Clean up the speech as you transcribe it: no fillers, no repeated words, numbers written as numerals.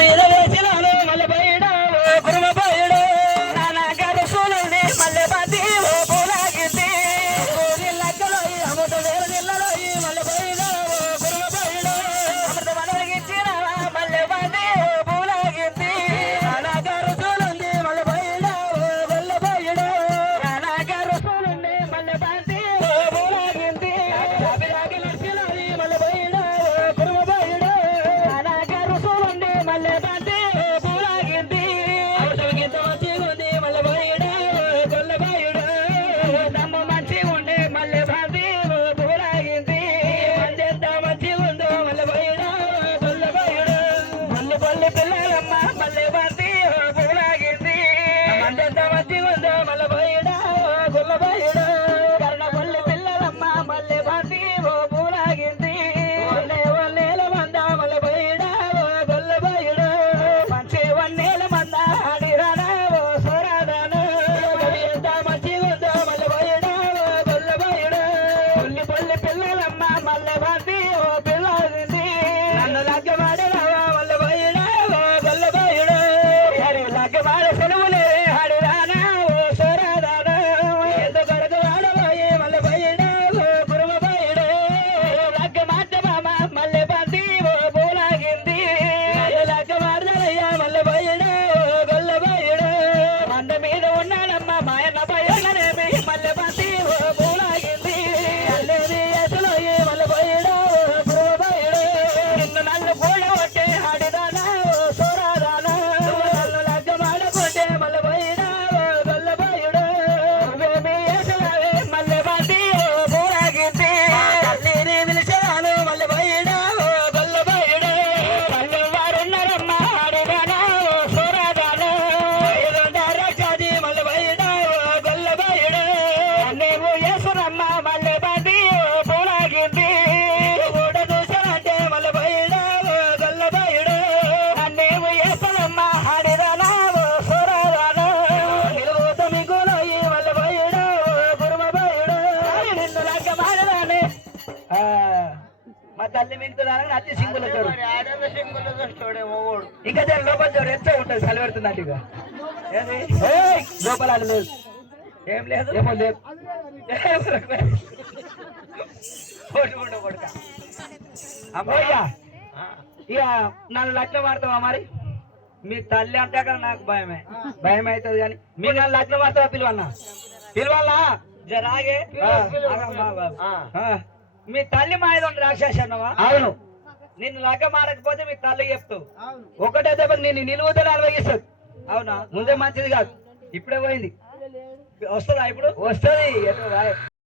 మీద వేసినాను మళ్ళీ బయట కురుమ బయట నానా గడుసులని మళ్ళీ బంది పూలాగింది లెక్కలో అమృత వేరు నిల్లలో మళ్ళీ బయట కురుమ బయట అమృత మనగిచ్చిన మళ్ళీ బంది పూలాగింది నానా గడుసులుంది మళ్ళీ బయట గొల్ల బయట నానా గడుసులుంది మళ్ళీ బంది పూలాగింది నడిచినది మళ్ళీ బయట కురుమ బయట నానా గడుసులుంది మళ్ళీ బంది పూలాగింది అమృతగిత మంచిగా ఉంది మళ్ళీ బయట గొల్ల బయట దమ్మ మంచిగా ఉండే మళ్ళీ బంది పూలాగింది మందెంత మంచిగా ఉందో మళ్ళీ బయట గొల్ల బయట మళ్ళీ పల్లి పిల్లలమ్మ మళ్ళీ బంది పూలాగింది మందెంత మంచిగా ఉందో మళ్ళీ బయట గొల్ల బయట కర్ణ పల్లి పిల్లలమ్మ మళ్ళీ బంది పూలాగింది వన్నేల మంద మళ్ళీ బయట గొల్ల బయట మంచి వన్నేల మంద ఆడిరానా సోరాదాను ఎంత మంచిగా ఉందో మళ్ళీ బయట గొల్ల బయట పల్లి పల్లి పిల్లలమ్మ మళ్ళీ బంది పిల్లాగింది నన్ను లగ్గమాడరావా మళ్ళీ బయట గొల్ల బయట లగ్గమాడ సెలవులే ఆడిరానా సోరాదాను ఎంత కొరకు వాడబోయి మళ్ళీ బయట కురుమ బయట లగ్గమాట మామ మళ్ళీ బంది పూలాగింది లగ్గమాడదయ్యా మళ్ళీ బయట గొల్ల బయట మంద మీద ఉన్నాడమ్మ మాయన్న బయటనేమి మళ్ళీ బంది పూలాగింది అల్లేది అసలు మళ్ళీ బయట కురుమ బయట నిన్ను నన్ను కూడా కొట్టే ఆడిదానా సోరాదానా నన్ను లగ్గమాడకుంటే మళ్ళీ బయట గొల్ల బయట నువ్వేమి అసలవే మళ్ళీ బంది పూలాగింది తల్లిని పిలిచాను మళ్ళీ బయట గొల్ల బయట పల్లె వారున్నారమ్మ ఆడిదానా సోరాదానా రక్షాది మళ్ళీ బయట గొల్ల బయట నీవు వేసురమ్మ మళ్ళీ బంది పూలాగింది కూడా చూసానంటే మళ్ళీ బయట గొల్ల బయట నీవు వేసురమ్మ ఆడిదానా సోరాదానా నిలువుత మిగులు మళ్ళీ బయట కురుమ బయట నిన్ను లగ్గమాడదానే మా తల్లి మిగుతున్నారని అతి సింగులు చూడు ఇంకా దాని లోపల చూడు ఎంత ఉంటుంది చలి పెడుతుందంట ఇక ఏది లోపల అది లేదు ఏం లేదు ఏమో లేదు కొట్టుకుంటూ కొడుక అమ్మయ్యా ఇక నన్ను లగ్నం ఆడతావా మరి మీ తల్లి అంటే అక్కడ నాకు భయం అవుతుంది కానీ మీరు నన్ను లగ్నం ఆడతావా పిలవాలా జరాగే మీ తల్లి మాయద రాక్షసి అన్నవా అవును నిన్ను లగ్గం ఆడకపోతే మీ తల్లి చెప్తావు ఒకటే దెబ్బకి నేను నిలువుతో అలవగిస్తుంది అవునా ముందే మంచిది కాదు ఇప్పుడే పోయింది వస్తుందా ఇప్పుడు వస్తుంది